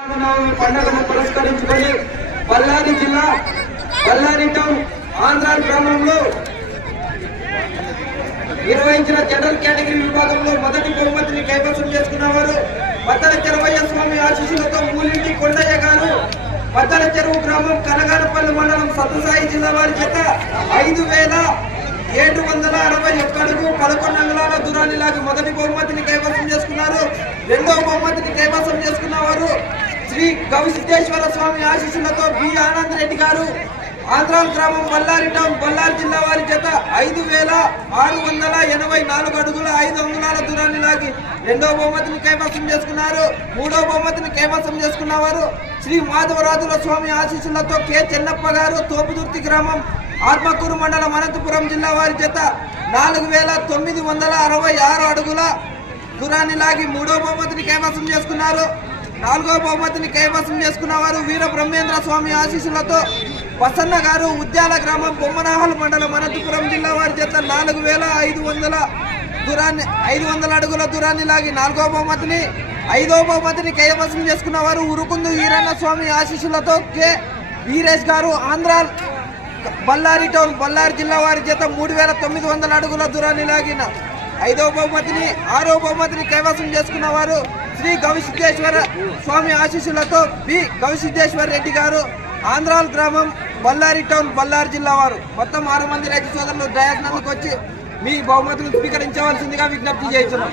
పండుగను పురస్కరించుకొని బళ్ళారి జిల్లా బళ్ళారి టౌన్ ఆంధ్ర గ్రామంలో నిర్వహించిన జనరల్ కేటగిరీ విభాగంలో మొదటి బహుమతిని కైవసం చేసుకున్నవారు మద్దల చెరువయ్య స్వామి ఆశీస్సులతో మూలింటి కొండయ్య గారు, మద్దల చెరువు గ్రామం కనగానపల్లి మండలం సత్యసాయి జిల్లా వారి చేత 5,761 అడుగు 11 అంగుళాల దూరాన్ని లాగి మొదటి బహుమతిని కైవసం చేసుకున్నారు. రెండవ బహుమతిని కైవసం చేసుకున్నవారు శ్రీ గవిసిద్ధేశ్వర స్వామి ఆశీస్సులతో బి ఆనంద్ రెడ్డి గారు, ఆంధ్రాల్ గ్రామం బళ్ళారి టౌన్ బళ్ళారి జిల్లా వారి చేత 5,684 అడుగుల 5 అంగుళాల దూరాన్ని లాగి రెండవ బహుమతిని కైవసం చేసుకున్నారు. మూడవ బహుమతిని కైవసం చేసుకున్నవారు శ్రీ మాధవరాజుల స్వామి ఆశీస్సులతో కె చెన్నప్ప గారు, తోపుదుర్తి గ్రామం ఆత్మకూరు మండలం అనంతపురం జిల్లా వారి చేత 4,966 అడుగుల దూరాన్ని లాగి మూడవ బహుమతిని కైవసం చేసుకున్నారు. నాలుగవ బహుమతిని కైవసం చేసుకున్నవారు వీర బ్రహ్మేంద్ర స్వామి ఆశీస్సులతో వసన్న గారు, ఉద్యాల గ్రామం బొమ్మనాహల్ మండలం అనంతపురం జిల్లా వారి చేత 4,500 అడుగుల దూరాన్ని లాగి నాలుగవ బహుమతిని. ఐదవ బహుమతిని కైవసం చేసుకున్నవారు ఉరుకుందు వీరన్న స్వామి ఆశీస్సులతో కె వీరేష్ గారు, ఆంధ్రాల్ బళ్ళారి టౌన్ బళ్ళారి జిల్లా వారి చేత 3,900 అడుగుల దూరాన్ని లాగిన ఐదవ బహుమతిని. ఆరవ బహుమతిని కైవసం చేసుకున్నవారు శ్రీ గవిసిద్ధేశ్వర స్వామి ఆశీస్సులతో బి గవిసిద్ధేశ్వర రెడ్డి గారు, ఆంధ్రాల్ గ్రామం బళ్ళారి టౌన్ బళ్ళారి జిల్లా వారు. మొత్తం 6 మంది రైతు సోదరులు దయానందకు వచ్చి మీ బహుమతులు స్వీకరించవలసిందిగా విజ్ఞప్తి చేస్తున్నాం.